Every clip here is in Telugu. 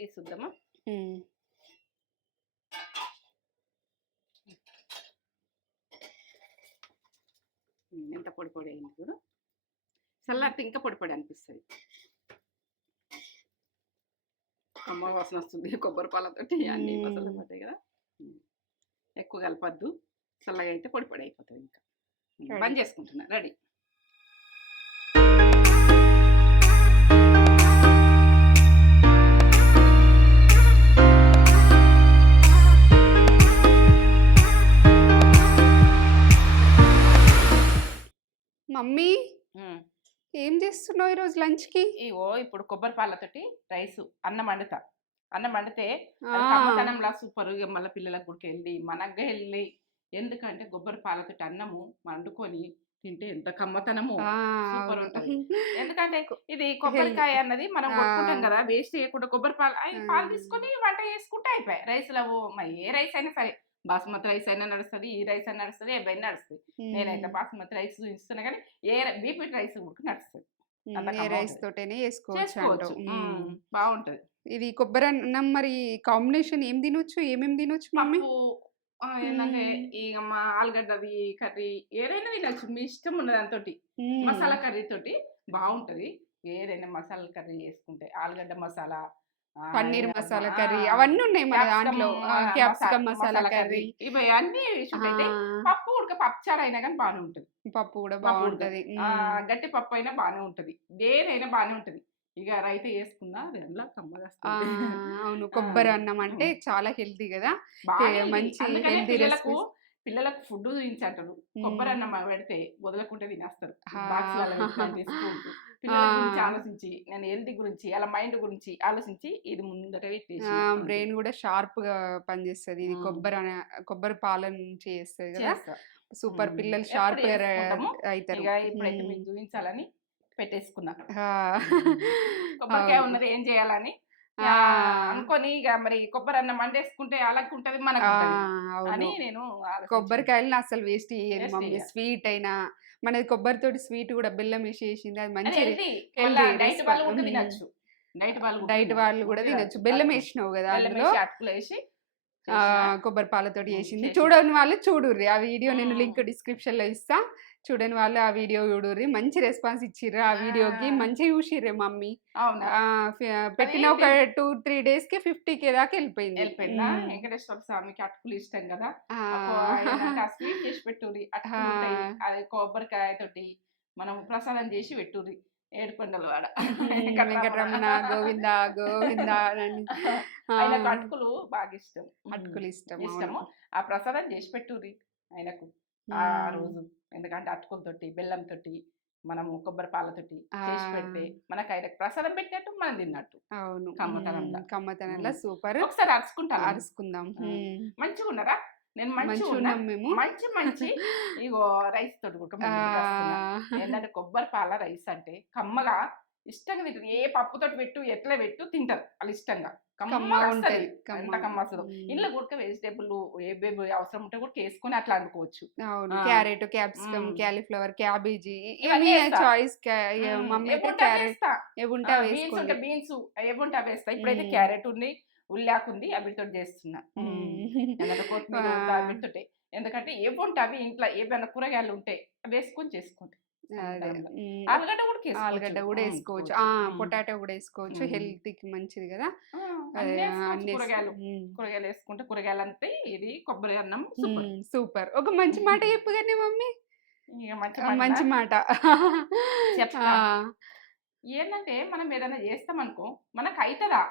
తీసుద్దామా? హ్మ్. ఎంత పొడి పొడి అయింది చూడు. చల్లారితే ఇంకా పొడి పొడి అనిపిస్తుంది. అమ్మ వాసన వస్తుంది కొబ్బరి పాలతోటి అన్ని మసాలా పడ్డాయి కదా. ఎక్కువ కలపద్దు, చల్లగా అయితే పొడి పొడి అయిపోతుంది. ఇంకా బంద్ చేసుకుంటున్నా. రెడీ. మమ్మీ ఏం చేస్తున్నావు ఈరోజు లంచ్కి? ఇగో ఇప్పుడు కొబ్బరి పాలతోటి రైస్ అన్నం వండుతా. అన్నం వండితే కమ్మతనంలా సూపర్. మళ్ళీ పిల్లలకు కూడా వెళ్ళి మనగ్గా వెళ్ళి, ఎందుకంటే కొబ్బరి పాలతోటి అన్నము వండుకొని తింటే ఎంత కమ్మతనము సూపర్ ఉంటది. ఎందుకంటే ఇది కొబ్బరికాయ అన్నది మనం కొట్టుకుంటాం కదా, వేస్ట్ చేయకుండా కొబ్బరి పాలు తీసుకొని వంట చేసుకుంటే అయిపోయాయి. రైస్లో ఏ రైస్ అయినా సరే, బాస్మతి రైస్ అయినా నడుస్తుంది, ఈ రైస్ అయినా నడుస్తుంది, ఏవైనా నడుస్తుంది. నేనైతే బాస్మతి రైస్ చూస్తున్నా కానీ బీపీ రైస్ కూడా నడుస్తుంది. రైస్ తోటనే చేసుకోవచ్చు. బాగుంటది. ఇది కొబ్బరి అన్నం మరి కాంబినేషన్ ఏం తినొచ్చు, ఏమేమి తినొచ్చు మమ్మీ? ఏంటంటే ఇక మా ఆలుగడ్డది కర్రీ ఏదైనా తినచ్చు, మీ ఇష్టం ఉన్నది. దాంతో మసాలా కర్రీ తోటి బాగుంటది. ఏదైనా మసాలా కర్రీ చేసుకుంటే ఆలుగడ్డ మసాలా, పన్నీర్ మసాలా కర్రీ అవన్నీ ఉన్నాయి మన దాంట్లో. క్యాప్సికమ్ మసాలా కర్రీ ఇవి అన్ని అయితే పప్పు పప్పుచారు అయినా కానీ బాగానే ఉంటది. పప్పు కూడా బాగుంటది. గట్టి పప్పు అయినా బాగానే ఉంటది, దేనైనా బాగానే ఉంటది. ఇక రైతే వేసుకున్నా రెండులా కమ్మగా. అవును, కొబ్బరి అన్నం అంటే చాలా హెల్తీ కదా, మంచి హెల్తీ రెసిపీ. పిల్లలకు ఫుడ్ తినించంటారు, కొబ్బరి అన్నం పెడితే వదలకుంటే తినేస్తారు. పిల్లల గురించి ఆలోచించి, నేను హెల్తీ గురించి, అలా మైండ్ గురించి ఆలోచించి ఇది ముందట పెట్టేసి, బ్రెయిన్ కూడా షార్ప్ గా పనిచేస్తుంది. ఇది కొబ్బరి పాలన నుంచి చేస్తుంది కదా, సూపర్. పిల్లలు షార్ప్ గా అవుతారు. ఇప్పుడైతే మీకు చూపించాలని పెట్టేసుకున్నా. కొబ్బరికాయ ఉన్నది ఏం చేయాలని అనుకొని ఇక మరి కొబ్బరి అన్నం వండేసుకుంటే అలాగే ఉంటది మనకు అని నేను కొబ్బరికాయలను అసలు వేస్ట్ చేయదు మమ్మీ. స్వీట్ అయినా మనది కొబ్బరితోటి స్వీట్ కూడా బెల్లం వేసి చేసింది, అది మంచి డైట్ వాళ్ళు కూడా తినచ్చు. బెల్లం వేసినావు కదా అందులో, అటుకులు వేసి కొబ్బరి పాలతోటి చేసింది. చూడని వాళ్ళు చూడుర్రి, ఆ వీడియో నేను లింక్ డిస్క్రిప్షన్ లో ఇస్తా. చూడని వాళ్ళు ఆ వీడియో చూడుర్రి. మంచి రెస్పాన్స్ ఇచ్చిర్రు ఆ వీడియోకి, మంచిగా చూసిర్రే మమ్మీ. పెట్టిన ఒక 2-3 days కి 50K దాకా వెళ్ళిపోయింది. వెంకటేశ్వర స్వామికి అటుకులు ఇష్టం కదా, స్వీట్ చేసి పెట్టుర్రి. అది కొబ్బరికాయ తోటి మనం ప్రసాదం చేసి పెట్టుర్రి. ఏడుకొండల వాడ వెంకటరమణ గోవింద గోవింద. ఆయనకు అటుకులు బాగా ఇష్టం, అటుకులు ఇష్టము. ఆ ప్రసాదం చేసి పెట్టుర్రి ఆయనకు ఆ రోజు. ఎందుకంటే అటుకులతోటి బెల్లంతోటి మనము కొబ్బరి పాలతోటి చేసి పెడితే మనకు ఆయనకు ప్రసాదం పెట్టినట్టు మనం తిన్నట్టు. అవును, కమ్మతనంలా సూపర్. ఒకసారి అరుచుకుందాం. మంచిగా ఉన్నారా? నేను మంచి ఇగో రైస్ తోటి కూడా ఏంటంటే కొబ్బరి పాల రైస్ అంటే కమ్మగా ఇష్టంగా తింటారు. ఏ పప్పుతోటి పెట్టు, ఎట్లా పెట్టు తింటారు వాళ్ళు ఇష్టంగా. ఎంత కమ్మ వస్తుందో. ఇంట్లో కూడా వెజిటేబుల్ ఏ అవసరం ఉంటే కూడా వేసుకొని అట్లా అనుకోవచ్చు. Carrot, capsicum, cauliflower, cabbage choice. Beans ఏముంటే అవి వేస్తా. ఇప్పుడైతే క్యారెట్ ఉంది, ఉల్లాకు ఉంది, అవిటితో చేస్తున్నా. కొత్తిమీర, ఎందుకంటే ఏముంటే అవి ఇంట్లో ఏమైనా కూరగాయలు ఉంటాయి అవి వేసుకొని చేసుకోండి. ఆలుగడ్డ కూడా వేసుకోవచ్చు, పొటాటో కూడా వేసుకోవచ్చు, హెల్త్ కి మంచిది కదా. కూరగాయలు వేసుకుంటే కూరగాయలు అంతే. ఇది కొబ్బరి అన్నం సూపర్. ఒక మంచి మాట చెప్పు కానీ మమ్మీ, మంచి మాట చెప్తా. ఏంటంటే మనం ఏదైనా చేస్తాం అనుకో, మనకు అవుతుందా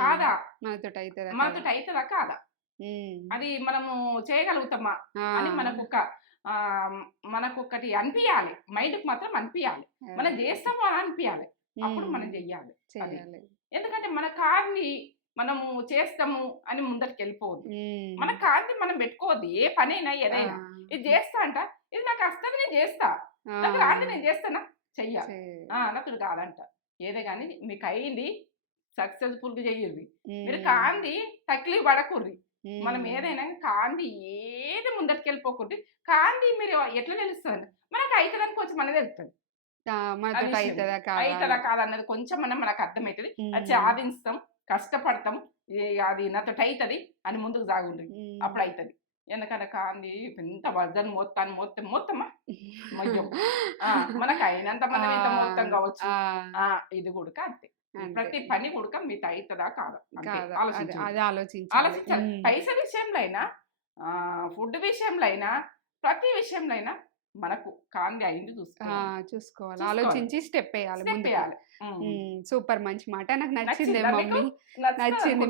కాదా, మనతో అవుతుందా కాదా, అది మనము చేయగలుగుతామా అని మనకొకటి అనిపించాలి. మైండ్కి మాత్రం అనిపించాలి, మనం చేస్తాము అని అనిపించాలి, అప్పుడు మనం చెయ్యాలి. ఎందుకంటే మన కార్ని మనము చేస్తాము అని ముందరికి వెళ్ళిపోవద్దు. మన కార్ని మనం పెట్టుకోవద్దు. ఏ పనైనా ఏదైనా ఇది చేస్తా అంట, ఇది నాకు వస్తుంది నేను చేస్తా, నాకు రాదు నేను చేస్తానా, చెయ్యాలి. నాకు కాదంట. ఏదే కానీ మీకు అయింది సక్సెస్ఫుల్ గా చెయ్యర్రి. మీరు కాంది తక్లీఫ్ పడకుర్రి. మనం ఏదైనా కాంది ఏది ముందరికి వెళ్ళిపోకూడదు. కాంది మీరు ఎట్లా తెలుస్తుంది, మనకు అవుతుందని కొంచెం మనది తెలుస్తుంది. అవుతుందా కాదన్నది కొంచెం మనకు అర్థమవుతుంది. అది సాధిస్తాం, కష్టపడతాం, అది నాతోటి అవుతుంది అని ముందుకు సాగుండ్రి, అప్పుడు అవుతుంది. ఎందుకంటే కాంది ఎంత వజన్ మొత్తమా మొయ్యం. మనకు అయినంత మనం ఇంత మొత్తం కావచ్చు. ఇది కూడా అంతే. ప్రతి పని కూడా మీతో అవుతుందా కాదా అది ఆలోచించాలి. పైసా విషయంలో అయినా, ఫుడ్ విషయంలో అయినా, ప్రతి విషయంలో అయినా మనకు కాంది అయింది చూసుకోవాలి, ఆలోచించి స్టెప్ వేయాలి. సూపర్, మంచి మాట. నాకు నచ్చింది మమ్మీ, నచ్చింది.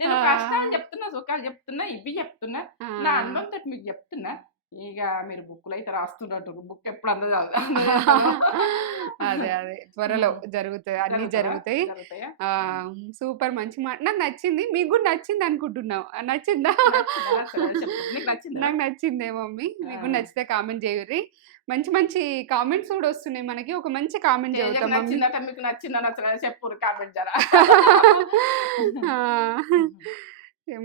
నేను కష్టాలు చెప్తున్నా, సుఖాలు చెప్తున్నా, ఇవి చెప్తున్నా, నా అనుభవంతో మీకు చెప్తున్నా. ఇక మీరు బుక్లు అయితే రాస్తున్నట్టు, బుక్ ఎప్పుడు అందదు. అదే త్వరలో జరుగుతాయి, అన్ని జరుగుతాయి. సూపర్, మంచి మాట. నాకు నచ్చింది, మీకు కూడా నచ్చింది అనుకుంటున్నావు. నచ్చిందా? నాకు నచ్చిందే మమ్మీ. మీకు నచ్చితే కామెంట్ చేయర్రి. మంచి మంచి కామెంట్స్ కూడా వస్తున్నాయి మనకి. ఒక మంచి కామెంట్ చదువుతాం. మీకు నచ్చిందా నచ్చదా చెప్పు కామెంట్ జరా.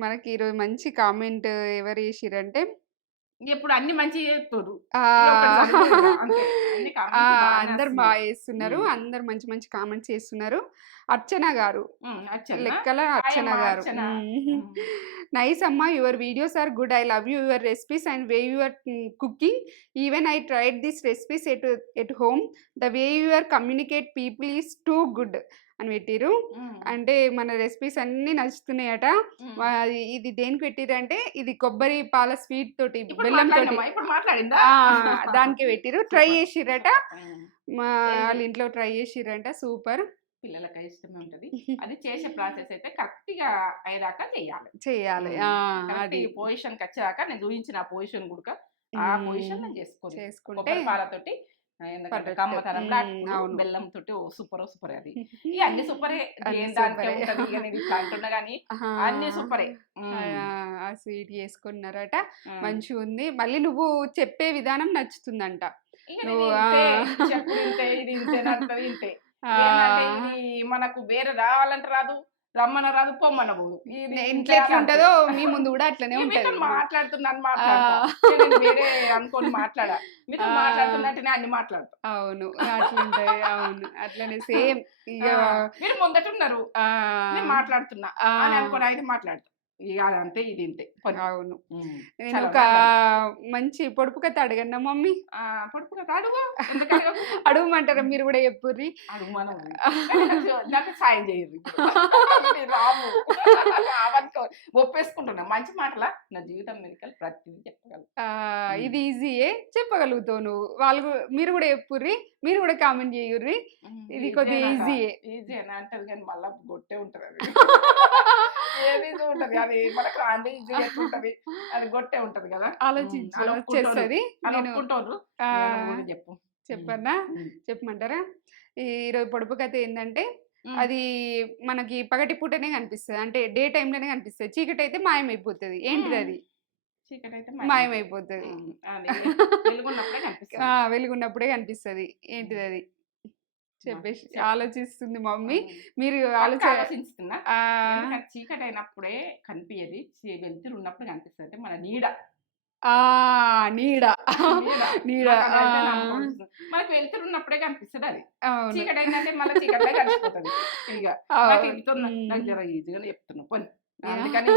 మనకి ఈరోజు మంచి కామెంట్ ఎవరు చేసిరంటే, ఇప్పుడు అన్ని మంచి చేస్తారు, అందరు బాగా చేస్తున్నారు, అందరు మంచి మంచి కామెంట్స్ చేస్తున్నారు. అర్చన గారు, లెక్కల అర్చన గారు, నైస్ అమ్మా, your videos are good, I love you your recipes and way you are cooking, even I tried this recipes at home, the way you are communicate people is too good అని పెట్టిరు. అంటే మన రెసిపీస్ అన్ని నచ్చుతున్నాయట. ఇది దేనికి పెట్టిరు అంటే, ఇది కొబ్బరి పాల స్వీట్ తోటి, బెల్లం తోటి దానికి పెట్టిరు. ట్రై చేసిరట, వాళ్ళ ఇంట్లో ట్రై చేసిరంట. సూపర్. పిల్లలకి ఇష్టమే ఉంటది. అది చేసే ప్రాసెస్ అయితే కరెక్ట్ గా అయ్యేదాకా చెయ్యాలి. అది పొజిషన్ వచ్చేదాకా నేను చూపించిన పొజిషన్ కూడా ఆ పొజిషన్ నేను చేసుకుంటే పాలతోటి, బెల్లం తోటి సూపర్. అది అన్ని సూపరే, అంటున్నా గానీ అన్ని సూపరే. ఆ స్వీట్ చేసుకున్నారట, మంచిగా ఉంది. మళ్ళీ నువ్వు చెప్పే విధానం నచ్చుతుందంట. ఇది మనకు వేరే రావాలంటే రాదు, రమ్మన రాదు, పొమ్మన పోదు. ఇంట్లో ఎట్లా ఉంటుందో మీ ముందు కూడా అట్లనే ఉంటుంది. మాట్లాడుతున్నాను, వేరే అనుకోని మాట్లాడా, మీతో మాట్లాడుతున్నట్టునే అన్ని మాట్లాడతాం. అవును, అట్లుంటాయి. అవును, అట్లనే సేమ్. ఇక మీరు ముందట ఉన్నారు, నేను మాట్లాడుతున్నా అని అనుకోని అయితే మాట్లాడతాం. ఇక అదంతే, ఇది ఇంతే. అవును. నేను ఒక మంచి పొడుపు కథ అడగన్నా మమ్మీ? పొడుపు కథ అడుగుమంటారా? మీరు కూడా చెప్పుర్రి. నాకు సాయం చేయరు, రాము ఒప్పేసుకుంటున్నా. మంచి మాటలా నా జీవితం మెడికల్ ప్రతిదీ చెప్పగలను. ఇది ఈజీయే, చెప్పగలుగుతావు నువ్వు. వాళ్ళు మీరు కూడా చెప్పుర్రి, మీరు కూడా కామెంట్ చేయుర్రి. ఇది కొద్దిగా ఈజీయే. ఈజీ అని అంటది కానీ మళ్ళా గొట్టే ఉంటది. అది ఏది ఉంటది, అది మనకు రాంది ఉంటది, అది గొట్టే ఉంటది కదా. ఆలోచించేది చెప్పు. చెప్పన్నా? చెప్పమంటారా? ఈరోజు పొడుపు కథ ఏంటంటే, అది మనకి పగటి పూటనే కనిపిస్తుంది, అంటే డే టైంలోనే కనిపిస్తుంది. చీకటి అయితే మాయమైపోతుంది. ఏంటిది అది? చీకటి అయితే మాయమైపోతుంది, వెలుగున్నప్పుడే కనిపిస్తుంది. ఏంటిది అది చెప్పేసి ఆలోచిస్తుంది మమ్మీ. మీరు ఆలోచిస్తున్నా. చీకటి అయినప్పుడే కనిపించేది, వెళ్తురు ఉన్నప్పుడు కనిపిస్తుంది. అంటే మన నీడ మనకు వెళ్తురు ఉన్నప్పుడే కనిపిస్తుంది. అది చీకటి అయిందంటే మళ్ళీ చీకటిలో కలిసిపోతుంది. ఇక నాకు ఈజీగా చెప్తున్నా పోనీ, అందుకని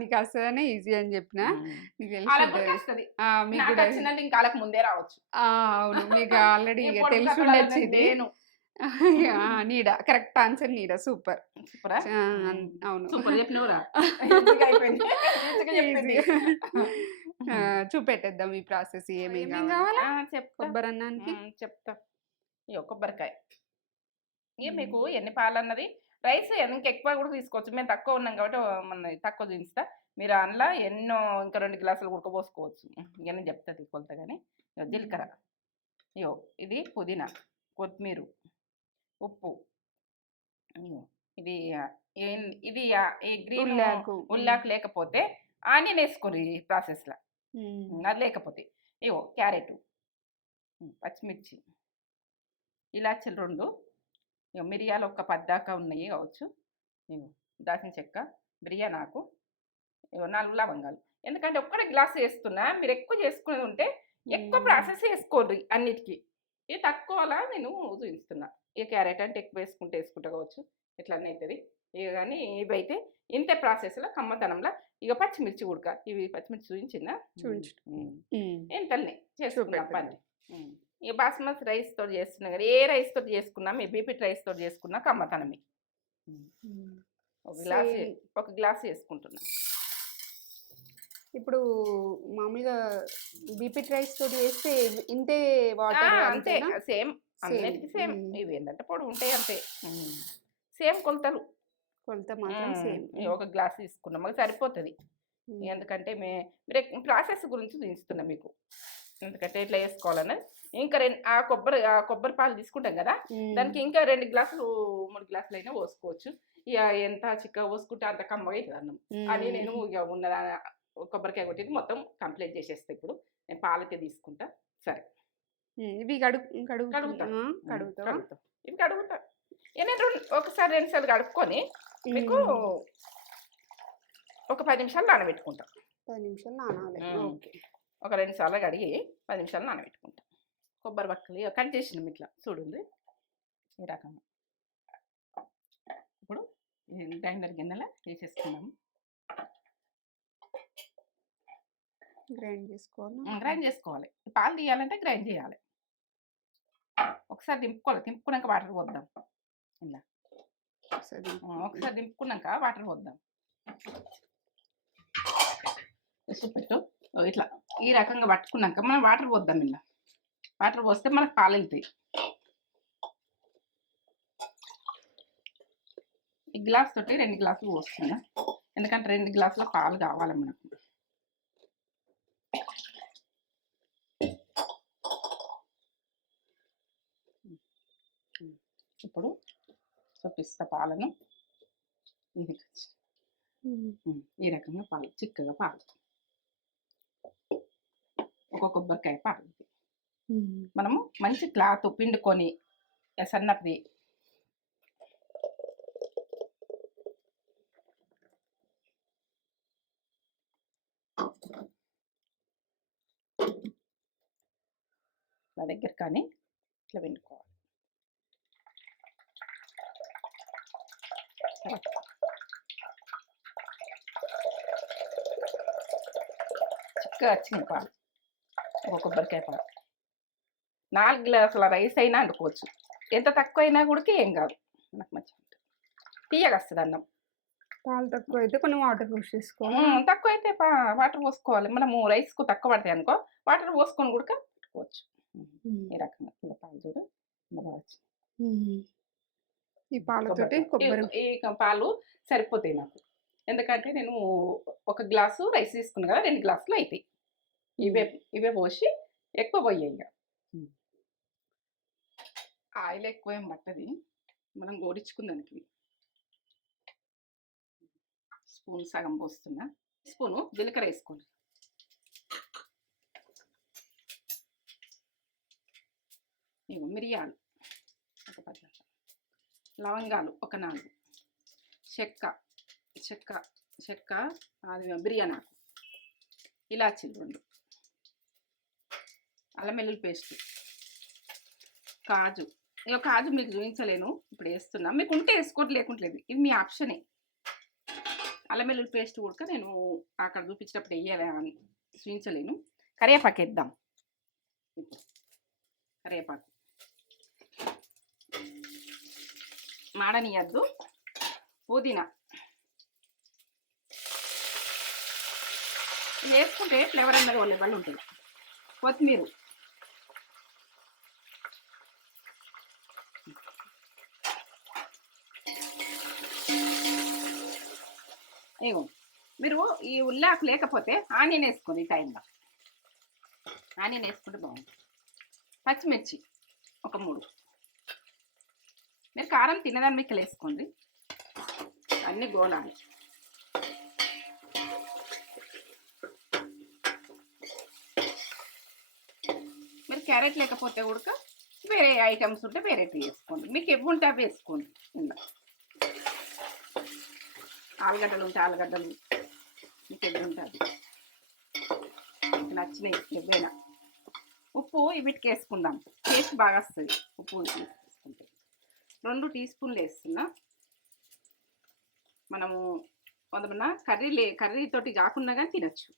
నీకు వస్తుందని ఈజీ అని చెప్పిన. ఇంకాలకు ముందే రావచ్చు. అవును, మీకు ఆల్రెడీ తెలిసి ఉండొచ్చు. ఇది నీడ, కరెక్ట్ ఆన్సర్, నీడ. సూపర్. అవును, చూపెట్టేద్దాం ఈ ప్రాసెస్. ఏమేమి కావాలా కొబ్బరి అన్నానికి చెప్తా. కొబ్బరికాయ ఇక మీకు ఎన్ని పాలన్నది, రైస్ ఇంకెక్కువ కూడా తీసుకోవచ్చు. మేము తక్కువ ఉన్నాం కాబట్టి మన తక్కువ చూపిస్తా. మీరు అందులో ఎన్నో ఇంకా 2 గ్లాసులు ఉడకబోసుకోవచ్చు. ఇక నేను చెప్తా కొలత. కానీ జీలకర్ర, ఇది పుదీనా, కొత్తిమీర, ఉప్పు, ఇది ఈ గ్రీన్ ఉల్లాకు లేకపోతే ఆనియన్ వేసుకోరు ఈ ప్రాసెస్లో. అది లేకపోతే క్యారెట్, పచ్చిమిర్చి, ఇలాచీలు 2, మిరియాలు ఒక 10 దాకా ఉన్నాయి కావచ్చు, దాల్చిన చెక్క, బిర్యానీ ఆకు, 4 లవంగాలు. ఎందుకంటే ఒక్కడే గ్లాస్ వేస్తున్నా, మీరు ఎక్కువ చేసుకునేది ఉంటే ఎక్కువ ప్రాసెస్ వేసుకోండి అన్నిటికీ. ఇది తక్కువలా నేను చూపిస్తున్నా. ఈ క్యారెట్ అంటే ఎక్కువ వేసుకుంటే కావచ్చు, ఇట్లనే అవుతుంది. ఇక కానీ ఇవైతే ఇంతే ప్రాసెస్లో కమ్మతనంలో. ఇక పచ్చిమిర్చి ఉడక, ఇవి పచ్చిమిర్చి చూపించిందా? చూపించు. ఇంతల్ని చేసుకున్నాం పని. ఇక బాస్మతి రైస్ తోటి చేస్తున్నాం కదా, ఏ రైస్ తోటి చేసుకున్నాం, ఈ బీపీటీ రైస్ తోటి చేసుకున్నా కమ్మతనమే. ఒక గ్లాస్ వేసుకుంటున్నాం. ఇప్పుడు మామూలుగా బీపీటీ రైస్ తోటి వేస్తే ఇంతే వాటర్ అంతే, సేమ్ అన్నిటికీ సేమ్. ఇవి ఏంటంటే పొడి ఉంటాయి అంతే, సేమ్ కొలతలు. కొలత మాత్రం సేమ్. ఒక గ్లాస్ తీసుకున్నాం, మాకు సరిపోతుంది. ఎందుకంటే మీరు ప్రాసెస్ గురించి చూపిస్తున్నాం మీకు, ఎందుకంటే ఇట్లా వేసుకోవాలన్నది. ఇంకా ఆ కొబ్బరి పాలు తీసుకుంటాం కదా, దానికి ఇంకా 2 గ్లాసులు 3 గ్లాసులు అయినా పోసుకోవచ్చు. ఇక ఎంత చిక్కగా పోసుకుంటే అంత కమ్మగా అవుతుంది అన్నం అని నేను ఇక ఉన్న కొబ్బరికాయ కొట్టేది మొత్తం కంప్లీట్ చేసేస్తా. ఇప్పుడు నేను పాలకే తీసుకుంటా. సరే, ఇవి కడుగుతా. ఇవి కడుగుతా. నేను ఒకసారి 2 సార్లు కడుక్కొని మీకు ఒక 10 నిమిషాలు నానబెట్టుకుంటా. 10 నిమిషాలు నానాలి. ఓకే. ఒక 2 సార్లు కడిగి 10 నిమిషాలు నానబెట్టుకుంటా. కొబ్బరి వక్కలు కట్ చేసినాం ఇట్లా చూడండి ఈ రకంగా. ఇప్పుడు గ్రైండర్ గిన్నెలో వేసేసుకున్నాము. గ్రైండ్ చేసుకోవాలి. పాలు తీయాలంటే గ్రైండ్ చేయాలి. ఒకసారి దింపుకున్నాక వాటర్ పోద్దాం. ఇలా ఒకసారి దింపుకున్నాక వాటర్ పోద్దాం. పెట్టు ఇట్లా ఈ రకంగా పట్టుకున్నాక మనం వాటర్ పోద్దాం. ఇలా వాటర్ పోస్తే మనకు పాలు వెళ్తాయి. ఈ గ్లాస్ తోటి 2 గ్లాసులు పోస్తున్నా, ఎందుకంటే 2 గ్లాసుల పాలు కావాలి మనకు. ఇప్పుడు చూపిస్తా పాలను. ఈ రకంగా పాలు, చిక్కగా పాలు, ఒక కొబ్బరికాయ పాలు. మనము మంచి క్లాత్ పిండుకొని సన్నది నా దగ్గర కానీ ఇట్లా పిండుకోవాలి. చిక్కగా వచ్చింది పాలు, ఒక కొబ్బరికాయ పాలు. 4 గ్లాసుల రైస్ అయినా వండుకోవచ్చు. ఎంత తక్కువ అయినా కూడా ఏం కాదు, నాకు మంచిగా ఉంటుంది. తీయగా వస్తుంది అన్నం. పాలు తక్కువ అయితే కొన్ని వాటర్ పోసుకోవాలి. తక్కువ అయితే వాటర్ పోసుకోవాలి. మనము రైస్కు తక్కువ పడతాయి అనుకో, వాటర్ పోసుకొని కూడా పెట్టుకోవచ్చు. ఈ రకంగా పాలు చూడు. ఈ పాలతోటి ఈ పాలు సరిపోతాయి నాకు, ఎందుకంటే నేను ఒక గ్లాసు రైస్ తీసుకున్నా కదా, 2 గ్లాసులు అవుతాయి. ఇవే పోసి ఎక్కువ పోయాయి. ఇక ఆయిల్ ఎక్కువ ఏం పట్టది, మనం గోడించుకుందానికి. స్పూన్ సగం పోస్తున్నా. స్పూను జీలకర్ర వేసుకోండి. ఇగో మిరియాలు ఒక 10, లవంగాలు ఒక 4, చెక్క అది బిర్యానీ ఆకు, ఇలాచీలు 2, అల్లం వెల్లుల్లి పేస్ట్, కాజు. ఇక కాజు మీకు చూపించలేను, ఇప్పుడు వేస్తున్నా. మీకు ఉంటే వేసుకోవట్లేదు, లేకుంటలేదు, ఇది మీ ఆప్షనే. అల్లం వెల్లుల్లి పేస్ట్ కూడా నేను అక్కడ చూపించినప్పుడు వేయాలని చూపించలేను. కరివేపాకు వేద్దాం. కరివేపాకు మాడనియద్దు. పుదీనా వేసుకుంటే ఫ్లేవర్ అన్నది లెవెల్ ఉంటుంది. కొత్తిమీర, ఇగో మీరు ఈ ఉల్లాకు లేకపోతే ఆనియన్ వేసుకోండి. ఈ టైంలో ఆనియన్ వేసుకుంటే బాగుంటుంది. పచ్చిమిర్చి ఒక 3. మీరు కారం తినేదాన్ని మీకు వేసుకోండి. అన్నీ గోలాలి. మీరు క్యారెట్ లేకపోతే ఉడక వేరే ఐటమ్స్ ఉంటే వేరేటి వేసుకోండి. మీకు ఎవి ఉంటే అవి వేసుకోండి. ఇలా ఆలుగడ్డలు ఉంటే ఆలుగడ్డలు, మీకు ఎవి ఉంటుంది నచ్చినవి ఎవరైనా. ఉప్పు వీటికి వేసుకుందాం, టేస్ట్ బాగా వస్తుంది. ఉప్పు వేసుకుంటే 2 టీ స్పూన్లు వేస్తున్నా. మనము కొంతమంది కర్రీ తోటి కాకుండా కానీ తినచ్చు.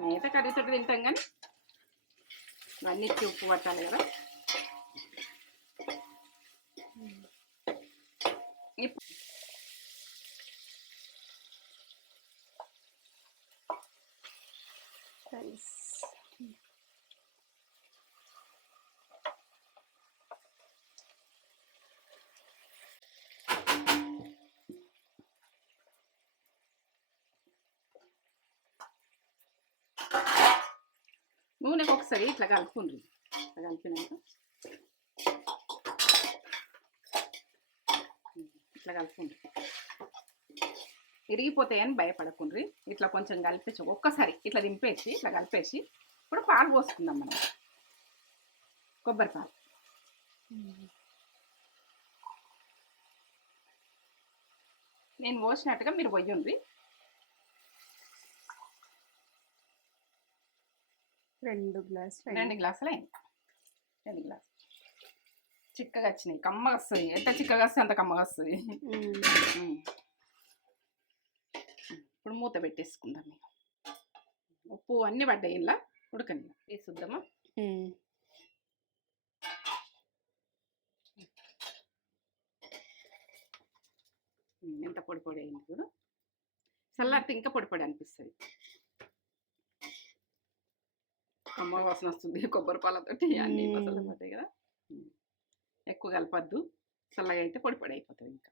నేనైతే కర్రీ తోటి తింటాం కానీ అన్నిటికీ ఉప్పు పట్టాలి కదా. నూనెకి ఒకసారి ఇట్లా కలుపుకుండ్రి. ఇట్లా కలిపినాక ఇట్లా కలుపుకుండ్రి. ఇరిగిపోతాయని భయపడకుండ్రి. ఇట్లా కొంచెం కలిపేసి ఒక్కసారి ఇట్లా దింపేసి ఇట్లా కలిపేసి ఇప్పుడు పాలు పోసుకుందాం మనం. కొబ్బరి పాలు నేను పోసినట్టుగా మీరు పోయండి. 2 గ్లాసులు 2 గ్లాసులు అయింది. 2 గ్లాసులు చిక్కగా వచ్చినాయి. కమ్మగా వస్తుంది. ఎంత చిక్కగా వస్తే అంత కమ్మగా వస్తుంది. ఇప్పుడు మూత పెట్టేసుకుందాం. మేము ఉప్పు అన్నీ పడ్డాయి. ఇలా ఉడకని వేసుద్దామా. ఎంత పొడి పొడి అయింది చూడు. చల్లారితే ఇంకా పొడి పొడి అనిపిస్తుంది. కమ్మ వాసన వస్తుంది కొబ్బరి పాలతోటి. అన్ని మసాలా పడతాయి కదా. ఎక్కువ కలపద్దు. చల్లగా అయితే పొడి పొడి అయిపోతుంది. ఇంకా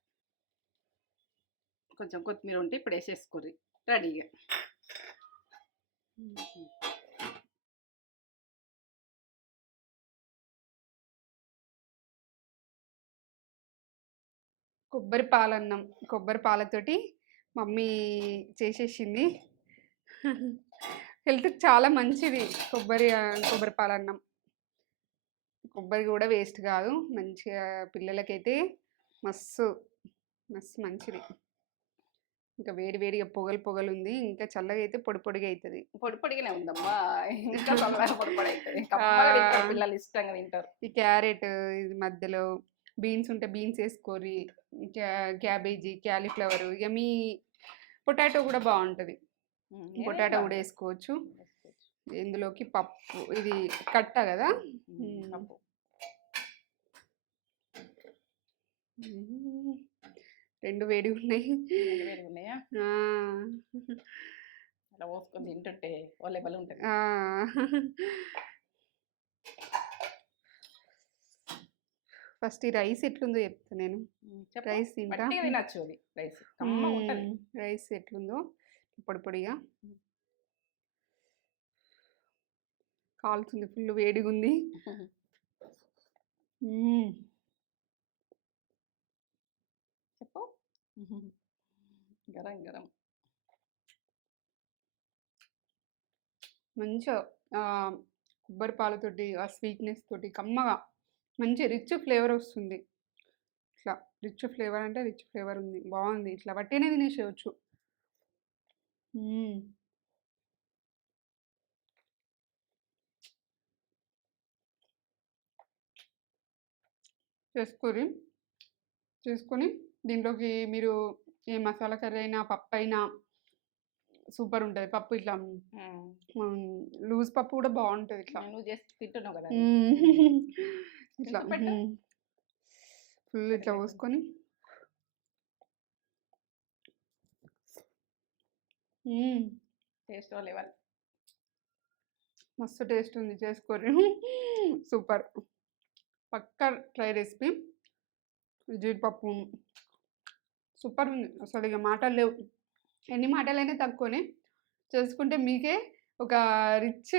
కొంచెం కొత్తిమీర ఉంటే ఇప్పుడు వేసేసుకోర్రి. రెడీగా. కొబ్బరి పాలన్నం. కొబ్బరి పాలతోటి మమ్మీ చేసేసింది. హెల్త్కి చాలా మంచిది కొబ్బరి పాలన్నం. కొబ్బరి కూడా వేస్ట్ కాదు. మంచిగా పిల్లలకైతే మస్తు మస్తు మంచిది. ఇంకా వేడి వేడిగా పొగలు ఉంది. ఇంకా చల్లగా అయితే పొడి పొడిగా అవుతుంది. పొడి పొడిగానే ఉందమ్మా. ఇంకా పొడి పొడి అవుతుంది. పిల్లలు ఇష్టంగా తింటారు. ఈ క్యారెట్ ఇది మధ్యలో బీన్స్ ఉంటే బీన్స్ వేసుకోరి. క్యాబేజీ, క్యాలీఫ్లవర్, ఇక మీ పొటాటో కూడా బాగుంటుంది. పొటాటో కూడా వేసుకోవచ్చు. ఇందులోకి పప్పు, ఇది కట్ట కదా. పప్పు 2 వేడి ఉన్నాయి. ఉన్నాయా? అలా పోసుకొని తింటుంటే ఓ లెవెల్ ఉంటుంది. ఫస్ట్ ఈ రైస్ ఎట్లుందో చెప్తా నేను. రైస్ తింటా. తినచ్చు. రైస్ రైస్ ఎట్లుందో పొడి పొడిగా కాలుతుంది. ఫుల్ వేడిగా ఉంది. చెప్పు. గరం గరం మంచిగా కొబ్బరి పాలతోటి ఆ స్వీట్నెస్ తోటి కమ్మగా మంచి రిచ్ ఫ్లేవర్ వస్తుంది. ఇట్లా రిచ్ ఫ్లేవర్ అంటే రిచ్ ఫ్లేవర్ ఉంది. బాగుంది. ఇట్లా వట్టినే తినేసేయచ్చు. చేసుకొని దీంట్లోకి మీరు ఏ మసాలా కర్రీ అయినా పప్పు అయినా సూపర్ ఉంటుంది. పప్పు ఇట్లా లూజ్ పప్పు కూడా బాగుంటుంది. ఇట్లా నువ్వు చేసి తింటున్నావు కదా. ఇట్లా ఫుల్ ఇట్లా పోసుకొని టేస్ట్ లెవెల్ మస్తు టేస్ట్ ఉంది. చేసుకోరి. సూపర్. పక్కా ట్రై రెసిపీ. జీడిపప్పు సూపర్ ఉంది. అసలు ఇక మాటలు లేవు. ఎన్ని మాటలైనా తక్కువనే. చేసుకుంటే మీకే ఒక రిచ్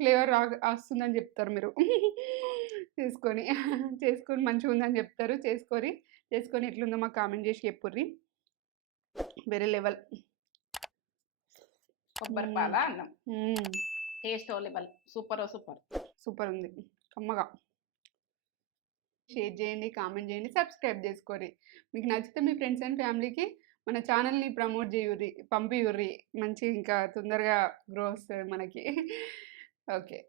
ఫ్లేవర్ వస్తుందని చెప్తారు మీరు. చేసుకొని మంచిగా ఉందని చెప్తారు. చేసుకొని ఎట్లుందో మాకు కామెంట్ చేసి చెప్పుర్రి. వేరే లెవెల్. కొబ్బరి పాల అన్నం టేస్ట్ లెవెల్. సూపర్ ఉంది. కమ్మగా. షేర్ చేయండి, కామెంట్ చేయండి, సబ్స్క్రైబ్ చేసుకోరి. మీకు నచ్చితే మీ ఫ్రెండ్స్ అండ్ ఫ్యామిలీకి మన ఛానల్ని ప్రమోట్ చేయుర్రి, పంపియుర్రి. మంచి ఇంకా తొందరగా గ్రో వస్తుంది మనకి. ఓకే.